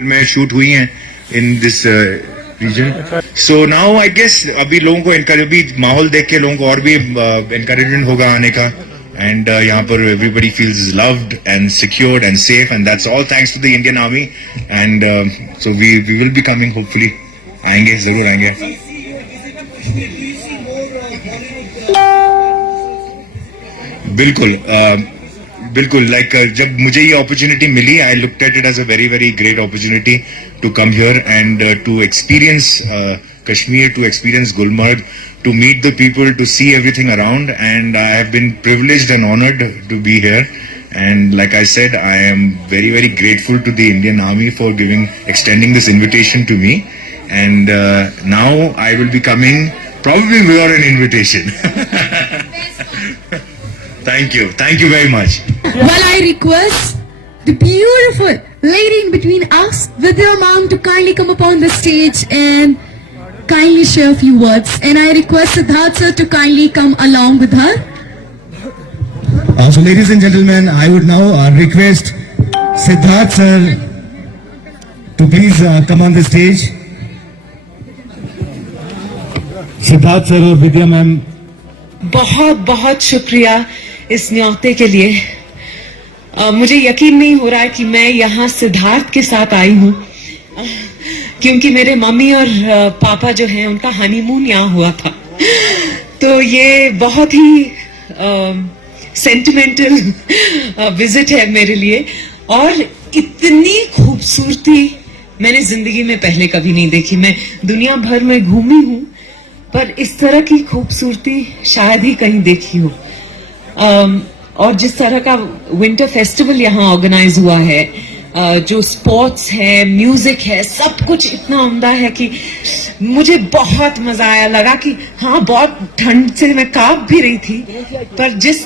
में शूट हुई हैं in this region. So now I guess अभी लोगों को अभी माहौल देख के लोगों को और भी एनकरेजमेंट होगा आने का. And यहाँ पर everybody feels loved and secured and safe, and that's all thanks to the Indian Army. And so we will be coming hopefully. आएंगे, जरूर आएंगे. बिल्कुल like जब मुझे ये opportunity milli, I looked at it as a very very great opportunity to come here and to experience Kashmir, to experience Gulmarg, to meet the people, to see everything around, and I have been privileged and honored to be here. And like I said, I am very very grateful to the Indian Army for extending this invitation to me. And now I will be coming probably without an invitation. Thank you very much. Well, I request the beautiful lady in between us, Vidya ma'am, to kindly come upon the stage and kindly share a few words. And I request Siddharth sir to kindly come along with her. So ladies and gentlemen, I would now request Siddharth sir to please come on the stage. Siddharth sir और विद्या ma'am, बहुत बहुत शुक्रिया इस न्योते के लिए. मुझे यकीन नहीं हो रहा है कि मैं यहाँ सिद्धार्थ के साथ आई हूँ, क्योंकि मेरे मम्मी और पापा जो हैं उनका हनीमून यहाँ हुआ था. तो ये बहुत ही सेंटिमेंटल विजिट है मेरे लिए. और इतनी खूबसूरती मैंने जिंदगी में पहले कभी नहीं देखी. मैं दुनिया भर में घूमी हूँ, पर इस तरह की खूबसूरती शायद ही कहीं देखी हो. और जिस तरह का विंटर फेस्टिवल यहाँ ऑर्गेनाइज हुआ है, जो स्पोर्ट्स है, म्यूजिक है, सब कुछ इतना उम्दा है कि मुझे बहुत मजा आया. लगा कि हाँ, बहुत ठंड से मैं कांप भी रही थी, पर जिस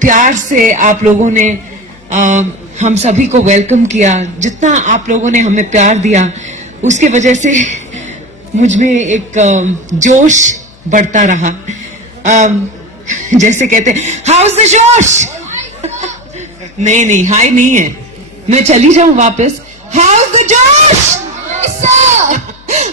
प्यार से आप लोगों ने हम सभी को वेलकम किया, जितना आप लोगों ने हमें प्यार दिया, उसके वजह से मुझ में एक जोश बढ़ता रहा. जैसे कहते हैं, हाउ इज द जोश? नहीं, हाई नहीं है. मैं चली जाऊं वापस. हाउ इज द जोश?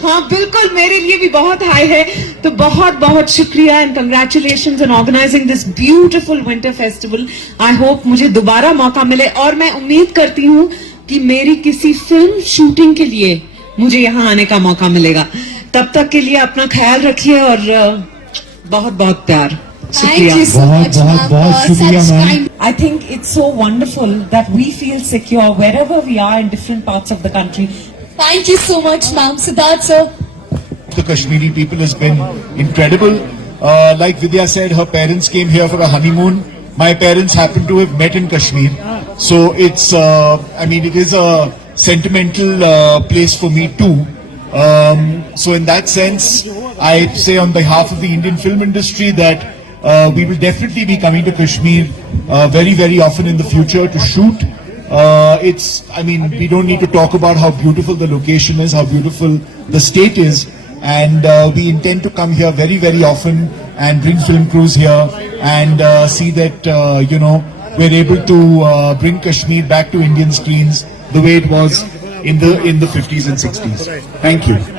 हाँ, बिल्कुल मेरे लिए भी बहुत हाई है. तो बहुत बहुत शुक्रिया and congratulations on organising this beautiful winter festival. I hope मुझे दोबारा मौका मिले, और मैं उम्मीद करती हूँ कि मेरी किसी फिल्म शूटिंग के लिए मुझे यहाँ आने का मौका मिलेगा. तब तक के लिए अपना ख्याल रखिए और बहुत बहुत प्यार. Thank you so much, ma'am. I think it's so wonderful that we feel secure wherever we are in different parts of the country. Thank you so much, ma'am. Siddharth sir. The Kashmiri people has been incredible. Like Vidya said, her parents came here for a honeymoon. My parents happen to have met in Kashmir. So it's, it is a sentimental place for me too. So in that sense, I say on behalf of the Indian film industry that we will definitely be coming to Kashmir very, very often in the future to shoot. We don't need to talk about how beautiful the location is, how beautiful the state is, and we intend to come here very, very often and bring film crews here and see that, we're able to bring Kashmir back to Indian screens the way it was in the 50s and 60s. Thank you.